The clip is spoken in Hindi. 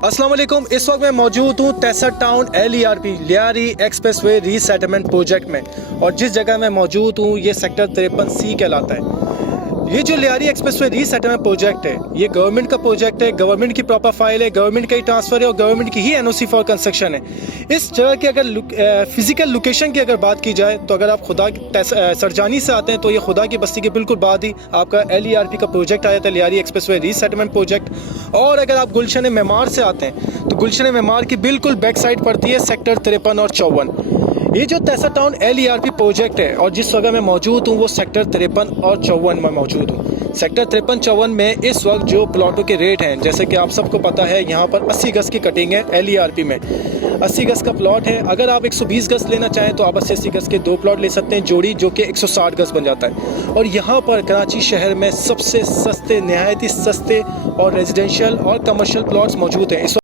अस्सलाम वालेकुम। इस वक्त मैं मौजूद हूँ Taiser town LERP Lyari expressway resettlement project में, और जिस जगह मैं मौजूद हूँ ये सेक्टर 53C कहलाता है। ये जो लियारी एक्सप्रेसवे रीसेटलमेंट प्रोजेक्ट है ये गवर्नमेंट का प्रोजेक्ट है, गवर्नमेंट की प्रॉपर फाइल है, गवर्नमेंट का ही ट्रांसफर है और गवर्नमेंट की ही NOC फॉर कंस्ट्रक्शन है। इस जगह की अगर फिजिकल लोकेशन की अगर बात की जाए तो अगर आप खुदा सरजानी से आते हैं तो ये खुदा की बस्ती के बिल्कुल बाद ही आपका LERP का प्रोजेक्ट आया था, लियारी एक्सप्रेसवे रीसेटलमेंट प्रोजेक्ट। और अगर आप गुलशन मेमार से आते हैं तो गुलशन मेमार की बिल्कुल बैक साइड पड़ती है सेक्टर 53 और 54। ये जो तहसर टाउन LERP प्रोजेक्ट है और जिस जगह मैं मौजूद हूँ वो सेक्टर 53 और 54 में मौजूद हूँ। सेक्टर 53-54 में इस वक्त जो प्लॉटों के रेट हैं, जैसे कि आप सबको पता है यहाँ पर 80 गज की कटिंग है। LERP में 80 गज का प्लॉट है। अगर आप 120 गज लेना चाहें तो आप 80 गज के 2 प्लॉट ले सकते हैं जोड़ी, जो कि 160 गज बन जाता है। और यहाँ पर कराची शहर में सबसे सस्ते, नहायत ही सस्ते और रेजिडेंशियल और कमर्शियल प्लॉट्स मौजूद हैं।